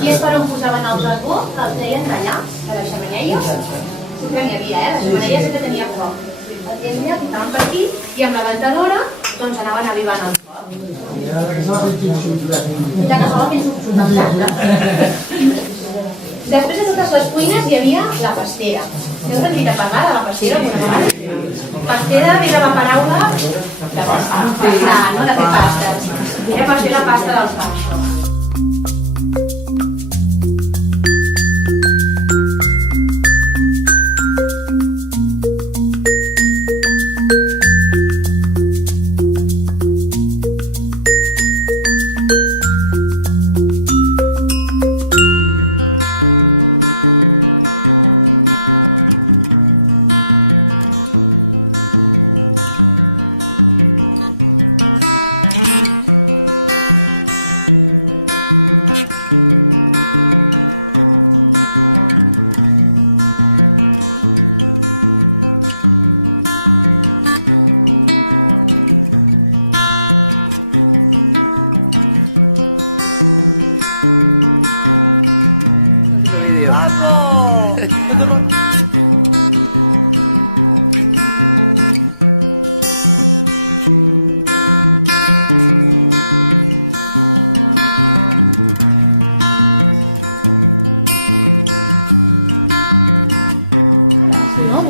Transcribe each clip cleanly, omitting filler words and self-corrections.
aquí és per on posaven el carbó, que el treien d'allà, de la xemeneia. Sempre n'hi havia, la xemeneia sempre tenia foc. El treien allà, portaven per aquí, i amb la ventadora doncs anaven avivant el foc. I la cassola fins subsolutat. Després de totes les cuines hi havia la pastera. Heu sentit a parlar de la pastera alguna vegada? Pastera ve de la paraula de passar, no? De fer pastes. Era per fer la pasta dels baixos.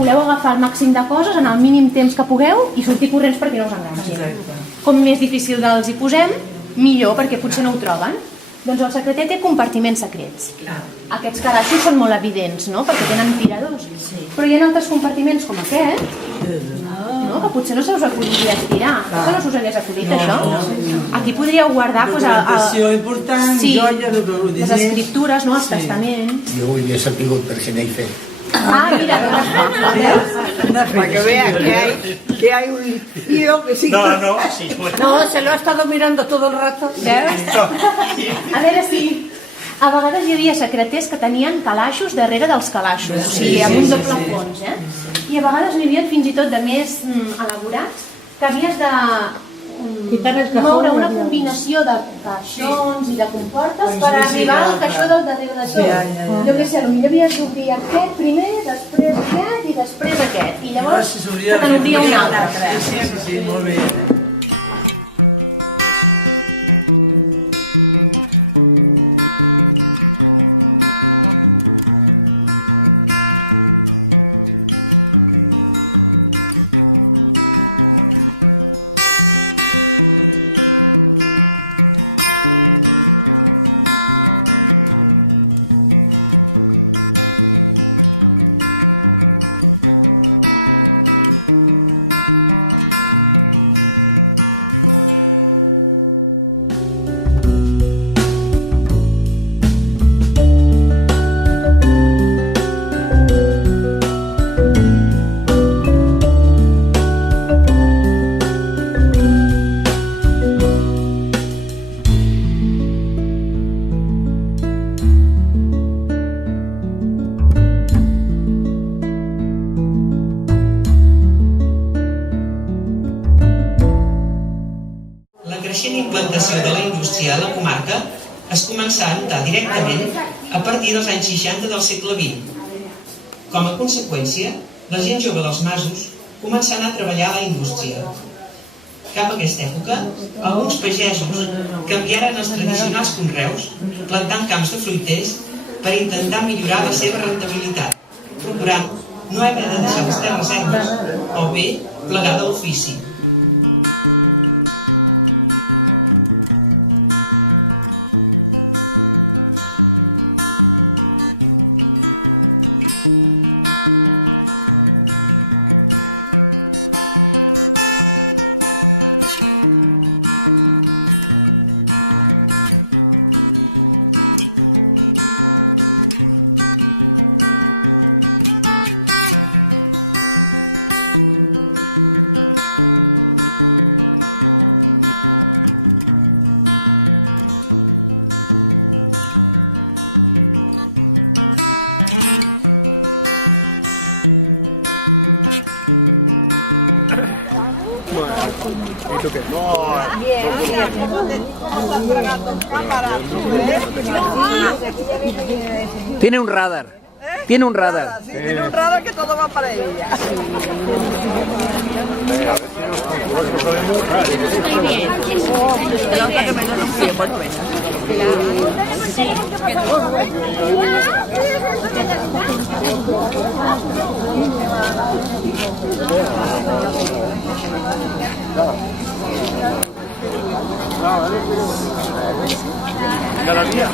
Voleu agafar el màxim de coses en el mínim temps que pugueu i sortir corrents perquè no us enganxin. Com més difícil dels hi posem, millor, perquè potser no ho troben. Doncs el secretet té compartiments secrets. Aquests calaixos són molt evidents, no? Perquè tenen tiradors. Però hi ha altres compartiments com aquest, que potser no se us acudiria a tirar. Que no se us hagués acudit, això? Aquí podríeu guardar documentació important, joia, les escriptures, els testaments. Jo ho havia sabut per si n'he fet. Ah, mira, para que vean que hay un tío que sí. No, se lo ha estado mirando todo el rato. A veure si... A vegades hi havia secreters que tenien calaixos darrere dels calaixos, o sigui, amb un doble fons, I a vegades n'hi havia fins i tot de més elaborats que havies de moure una combinació de caixons i de comportes per arribar al caixó del darrere de tot. Jo què sé, potser havies d'obrir aquest primer, després aquest i després aquest. I llavors se te n'obria un altre. Sí, molt bé. De la indústria a la comarca es començà a notar directament a partir dels anys 60 del segle XX. Com a conseqüència, la gent jove dels masos començà a anar a treballar a la indústria. Cap a aquesta època, alguns pagesos canviaren els tradicionals conreus plantant camps de fruiters per intentar millorar la seva rendibilitat, procurant no haver de deixar les terres ermes o bé plegar de l'ofici. ¿Y tú qué? Tiene un radar. Tiene un radar. Sí, tiene un radar que todo va para ella. Cada día.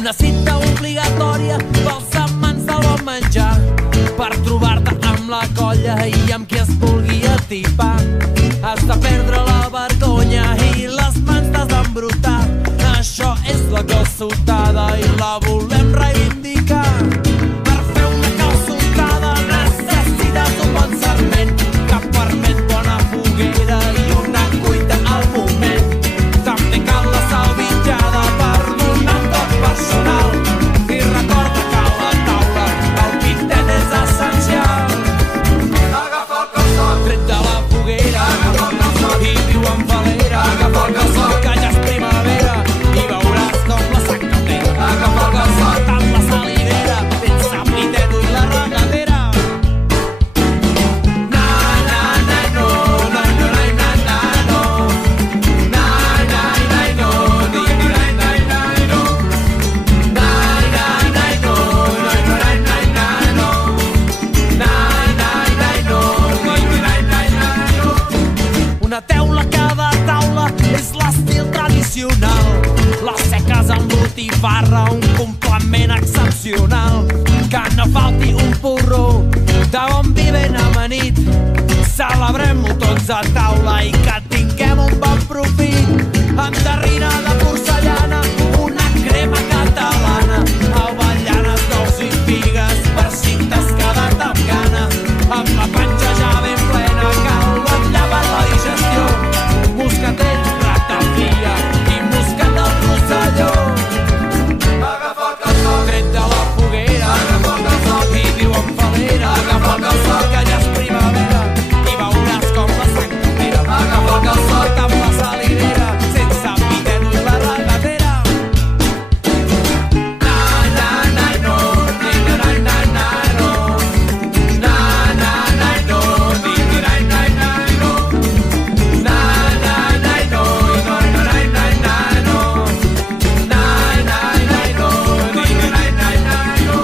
Una cita obligatòria pels amants del bon menjar, per trobar-te amb la colla i amb qui es vulgui atipar. Has de perdre la vergonya i les mans t'has d'embrutar. Això és la calçotada i la volem reivindicar. Per fer una calçotada necessites un bon sarment que permet bona foguera i una cuita al moment. També cal la salvitjada per donar un toc personal. I recorda que a la taula el quintet és essencial. Agafa el calçó, tret de la foguera, agafa el calçó i viu en falera. Agafa el calçó, que ja és primavera i veuràs com la sang caldera. Agafa el calçó, tant la salidera, tens el quintet i la regatera. Na na na no, no no na na na no. Na na na no, ni ni na na na no. Na na na no, no no na na na no. Na na na no, ni ni na na na no. Una teula a cada taula és l'estil tradicional. Les seques amb botifarra, un complement excepcional. Que no falti un porró de bon vi ben amanit. Celebrem-ho tots a taula i que tinguem un bon profit. Amb terrina de porcellana, una crema catalana, avellanes, nous i figues, per cintes quedat amb gana. Amb la panxa ja ben plena, cal vetllar per la digestió. Moscatell, ratafia i moscat del Rosselló. Agafa el calçó, tret de la foguera, agafa el calçó i viu en falera. Agafa el calçó, que ja és primavera i veuràs com la sang caldera. Agafa el calçó, amb la salidera, sense piteno i la regatera. Na na na no, ni ni na na na no. Na na na no, ni ni na na na no. Na na na no, no no na na na no. Na na na no, ni ni na na na no.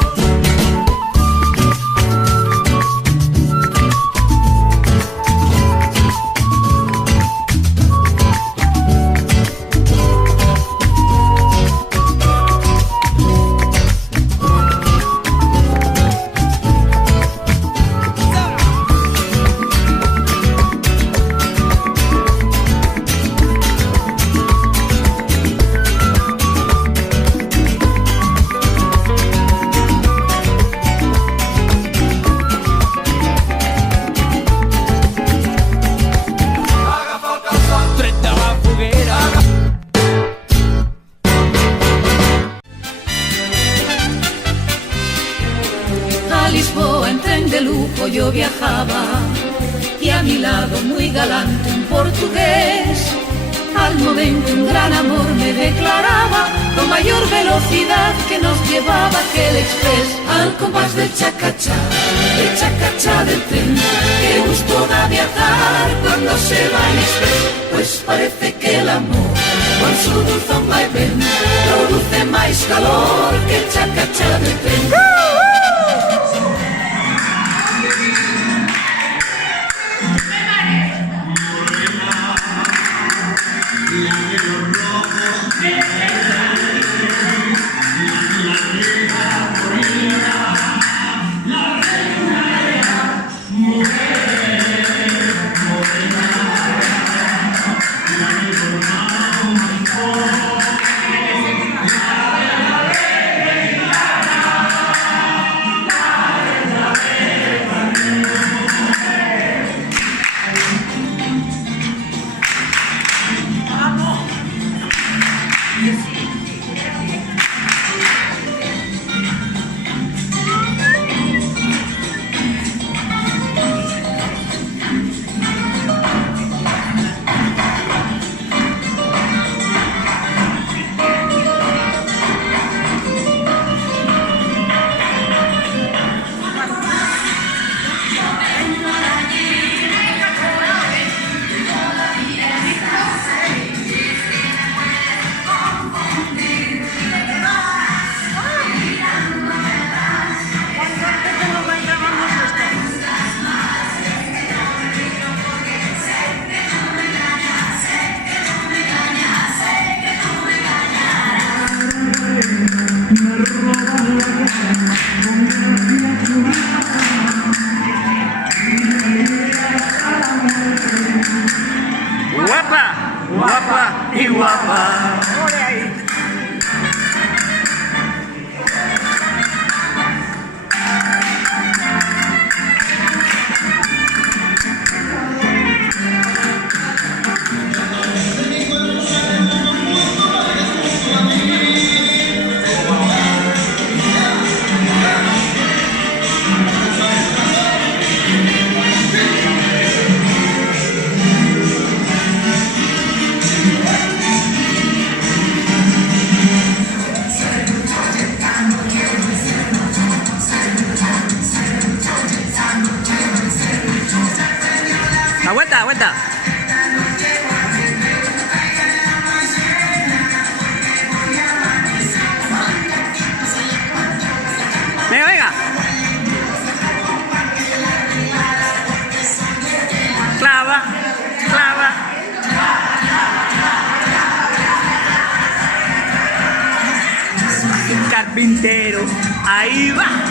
Agafa el calçó, tret de la foguera. A Lisboa en tren de lujo yo viajaba y a mi lado muy galante un portugués. Al momento un gran amor me declaraba con mayor velocidad que nos llevaba aquel express. Al compás del chacachá del tren. Qué gusto da viajar cuando se va en express. Pues parece que el amor con su dulzón vaivén produce más calor que el chacachá del tren. canta. Venga, venga. Clava, clava. Un carpintero, ahí va.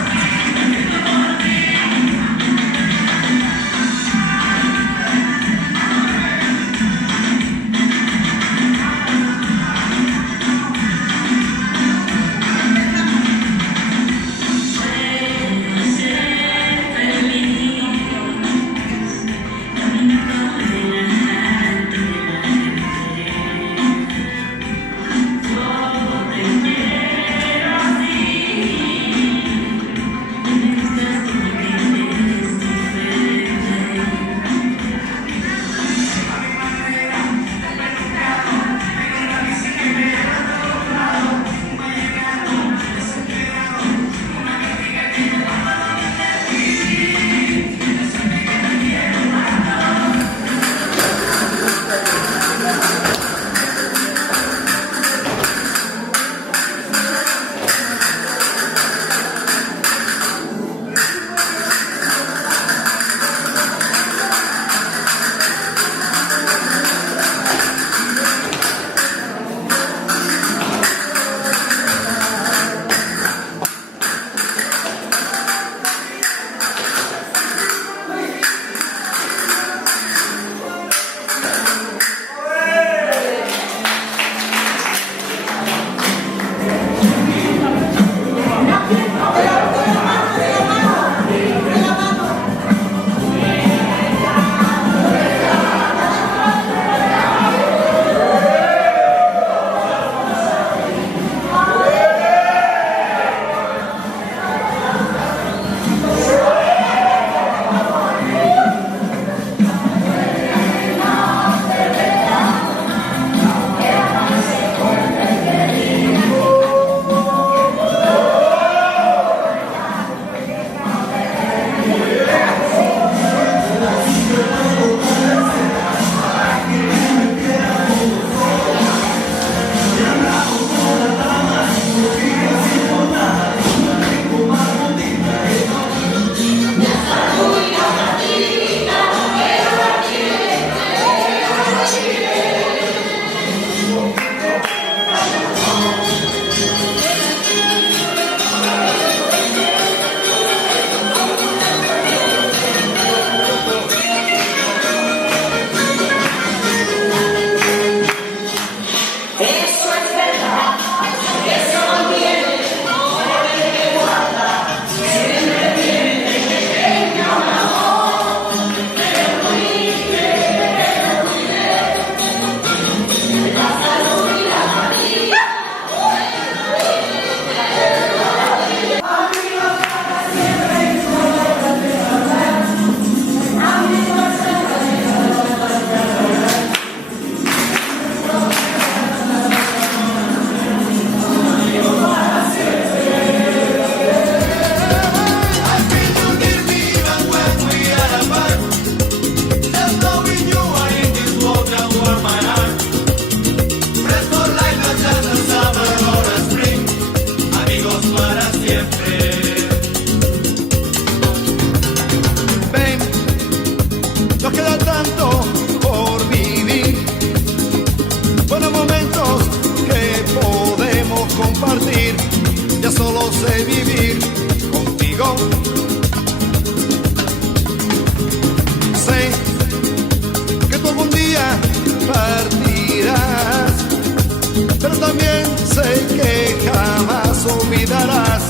Sé que jamás olvidarás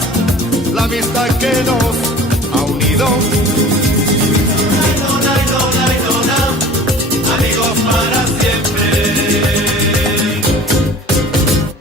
la amistad que nos